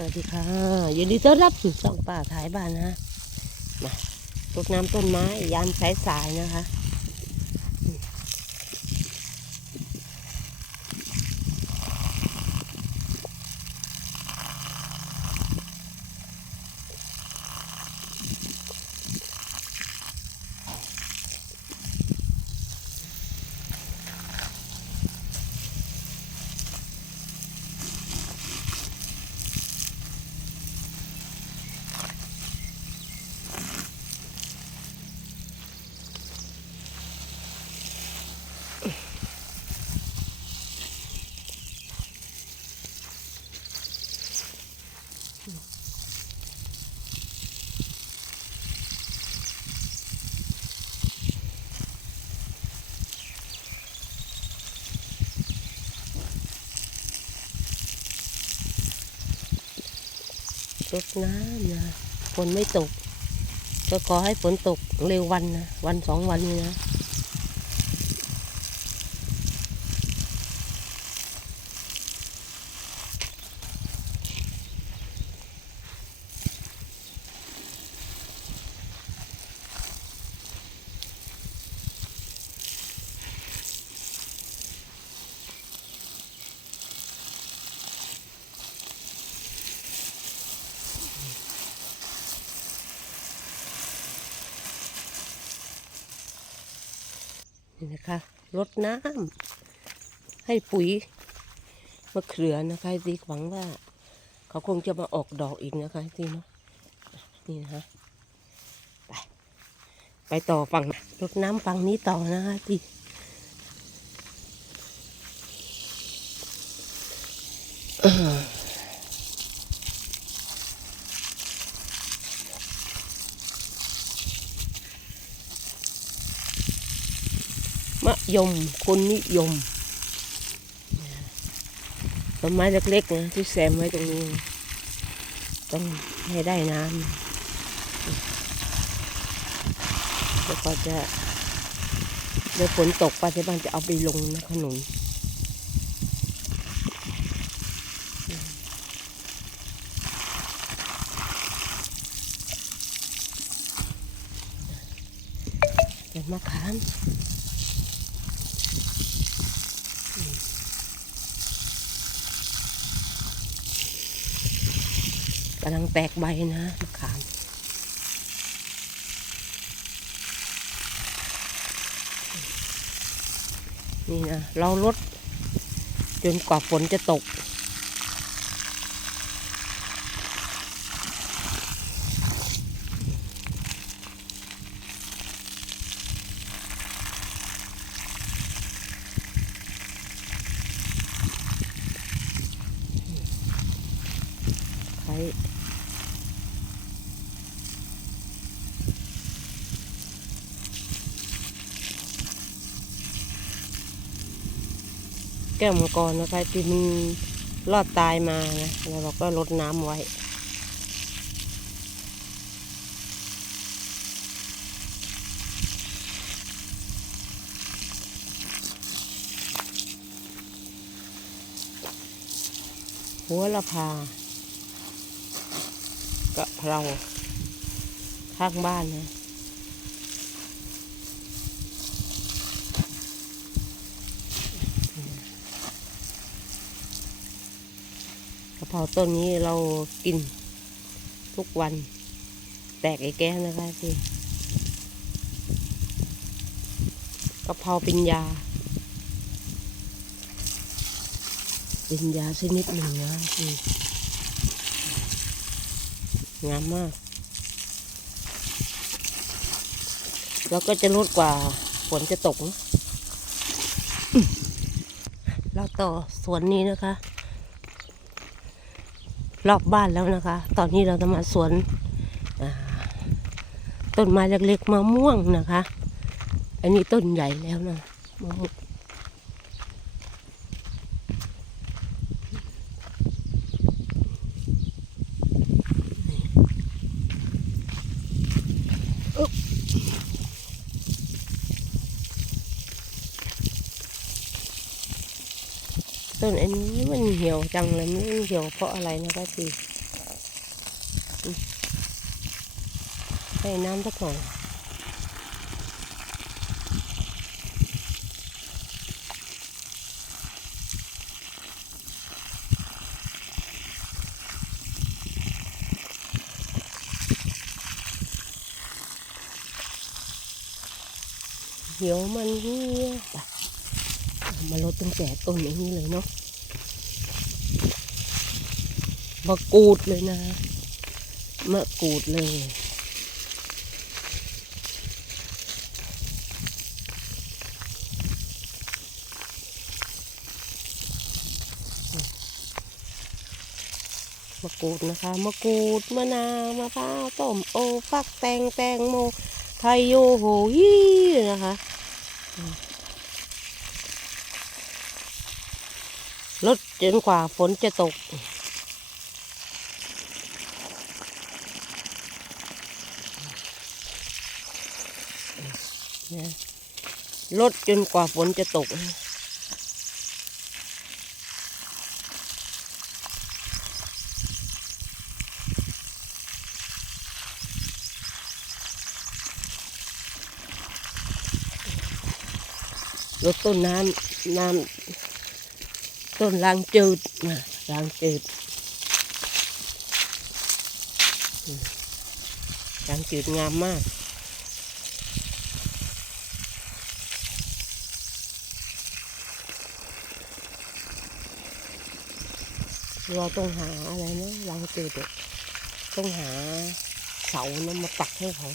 สวัสดีค่ะยินดีต้อนรับสู่ช่องป่าท้ายบ้านนะมารดน้ำต้นไม้ยามสายสายๆนะคะ ตกน้ำนะฝนไม่ตก ก็ขอให้ฝนตกเร็ววันนะ วันสองวันนี้นะ นี่นะคะรดน้ำให้ปุ๋ยมะเขือนะคะดีหวังว่า เขาคงจะมาออกดอกอีกนะคะทีเนาะนี่นะคะไปไปต่อฝั่งรดน้ำฝั่งนี้ต่อนะคะทีเอ่อ ยม คนนิยมต้นไม้เล็กๆนะที่แซมไว้ตรงนี้ ต้องให้ได้น้ำแล้วก็จะเดี๋ยวฝนตกป้าที่บ้านจะเอาไปลงนะขนุนเป็นมะขามกำลังแตกใบนะมะขามนี่นะเราลดจนกว่าฝนจะตกใช้ แก้วมังกรนะคะที่มันรอดตายมานะแล้วเราก็ลดน้ำไว้ หัวละพากะเพราข้างบ้านนะกะเพราต้นนี้เรากินทุกวัน แตกไอ้แก้นะคะพี่กะเพราเป็นยา เป็นยาชนิดหนึ่งนะพี่งามมาก แล้วก็จะลดกว่าฝนจะตกนะเราต่อสวนนี้นะคะ รอบบ้านแล้วนะคะ ตอนนี้เราจะมาสวนต้นไม้เล็กๆมะม่วงนะคะ อันนี้ต้นใหญ่แล้วนะมะม่วงต้นอันนี้ มันเหี่ยวจังเลยมันเหี่ยวเพราะอะไรนะคะพี่อืมให้น้ำสักหน่อยเดี๋ยวมันเหี่ยไปมาลดตั้งแต่ต้นอย่างนี้เลยเนาะ มะกรูดเลยนะมะกรูดเลย มะกรูดนะคะ มะกรูดมะนาวมะพร้าวต้มโอฟักแตงแตงโมไทยโยโหยี่นะคะลดจนกว่าฝนจะตก นะลดจนกว่าฝนจะตก ลดต้นน้ำน้ำต้นรางจืดนะรางจืดอืมรางจืดงามมาก เราต้องหาอะไรนะเรางจืดอะต้องหาเสานะมาปักให้เขา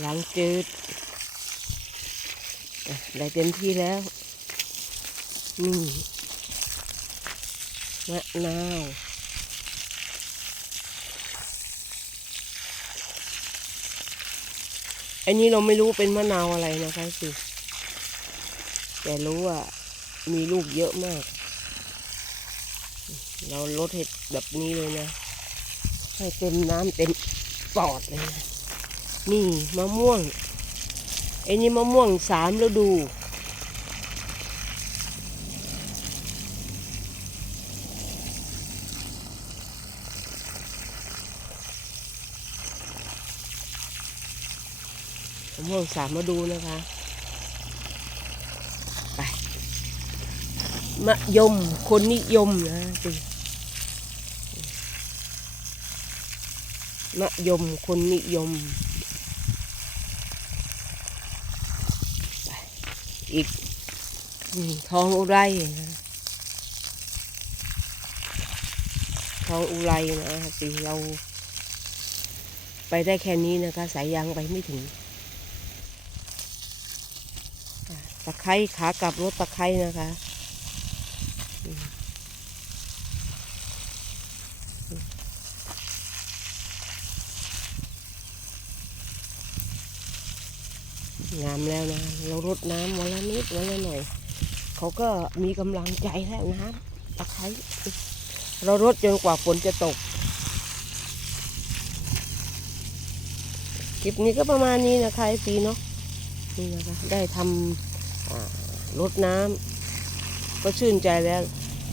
หลังจืดอะได้เต็มที่แล้ว นี่มะนาว อันนี้เราไม่รู้เป็นมะนาวอะไรนะคะสิ แต่รู้ว่ามีลูกเยอะมาก เราลดเห็ดแบบนี้เลยนะ ให้เต็มน้ำเต็มปอดเลยนะนี่มะม่วงไอ้นี่มะม่วงสามฤดูะม่วงสามฤดูนะคะไปมะยมคนนิยมนะสิมะยมคนนิยม อีกทองอุไรนะทองอุไรนะสิเราไปได้แค่นี้นะคะ สายยางไปไม่ถึงอ่ะตะไคร้ขากลับรถตะไคร้นะคะงามแล้วนะ เรารดน้ำวันละนิดวันละหน่อย เขาก็มีกำลังใจแล้วน้ำตะไคร้เรารดจนกว่าฝนจะตก คลิปนี้ก็ประมาณนี้นะคะไอซีเนาะนี่นะคะ ได้ทำ อ่ารดน้ำก็ชื่นใจแล้ว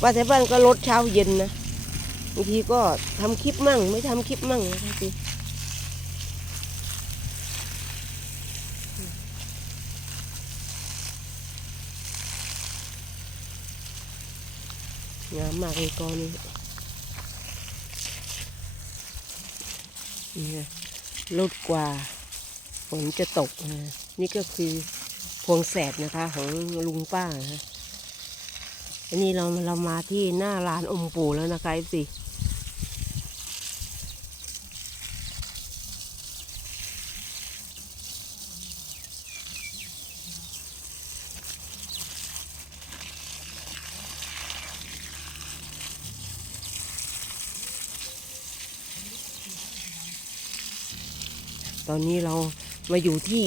ว่าแต่บ้านก็รดเช้าเย็นนะบางทีก็ทำคลิปมั่ง ไม่ทำคลิปมั่งนะคะซีงามมากเลยกอนี้นี่ลดกว่าฝนจะตกนะนี่ก็คือ พวงแสดนะคะ ของลุงป้านะอันนี้เราเรามาที่หน้าร้านอมปู่แล้วนะคะไอสิตอนนี้เรามาอยู่ที่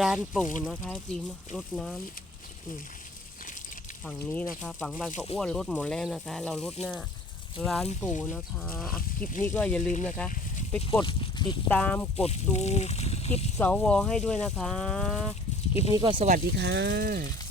ร้านปู่นะคะจีนรดน้ำอืฝั่งนี้นะคะ ฝั่งบ้านพ่ออ้วนรดหมดแล้วนะคะ เรารดหน้าร้านปู่นะคะะคลิปนี้ก็อย่าลืมนะคะ ไปกดติดตามกดดูคลิปสวให้ด้วยนะคะ คลิปนี้ก็สวัสดีค่ะ